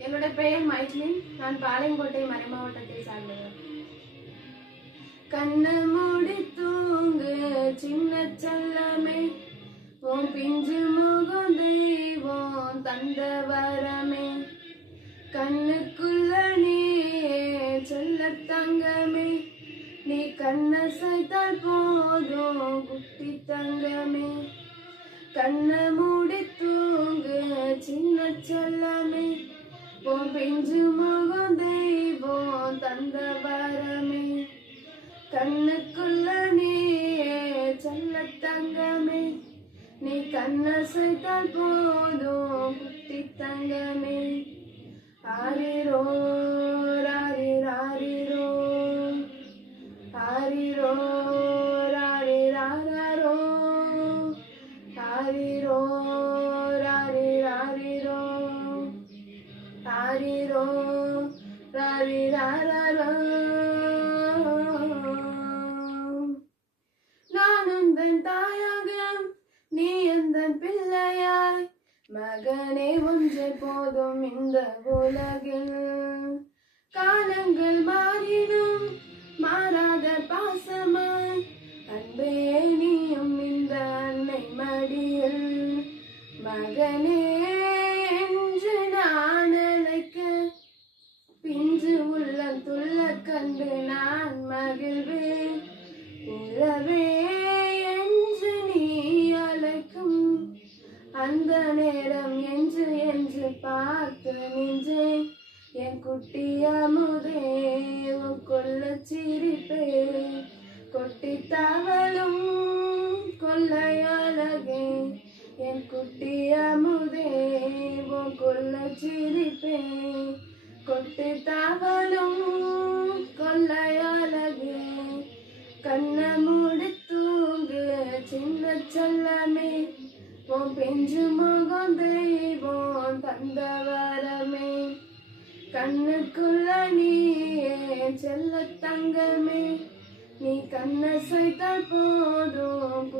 என்னோட பெயர் மைட்லின் நான் பாளையங்கோட்டை மறைமாவட்டத்தை சார்ந்தவர். கண்ணு மூடி தூங்கு சின்ன செல்லமே. உன் பிஞ்சு முகம் தெய்வம் தந்த வரமே. கண்ணுக்குள்ள நீ செல்ல தங்கமே. நீ கண்ணசைத்தால் போதும் குட்டி தங்கமே. கண்ணை மூடி தூங்கு சின்ன செல்லமே. பொம்பிஞ்சு பிஞ்சு தெய்வம் தந்த வரமே. கண்ணுக்குள்ள நீயே செல்ல தங்கமே. நீ கண்ணசைத்தால் போதும் குட்டி தங்கமே. ஆரிரோ நான் உந்தன் தாயாக நீ எந்தன் பிள்ளையாய். மகனே ஒன்றே போதும் இந்த உலகில். காலங்கள் மாறினும் மாறாத பாசமாய். அன்பே நீயும் இந்த அன்னை மடியில். மகனே என்று நான் அழைக்க பிஞ்சு உள்ளம் துள்ள கண்டு நான் உறவே என்று நீ அழைக்கும். அந்த நேரம் என்று என்று பார்த்து நின்றேன் என் குட்டி அமுதே கொல்ல சிரிப்பே. கொட்டி தவளும் கொள்ளையழகே. என் குட்டி அமுதே கொல்ல சிரிப்பே. கொட்டி தவளும் கண்ண மூடு தூங்கு சின்ன சொல்லமே. உன் பெஞ்சு முகம் தெய்வம் தந்த வரமே. கண்ணுக்குள்ள நீயே செல்ல தங்கமே. நீ கண்ண சைத்தால் போதும்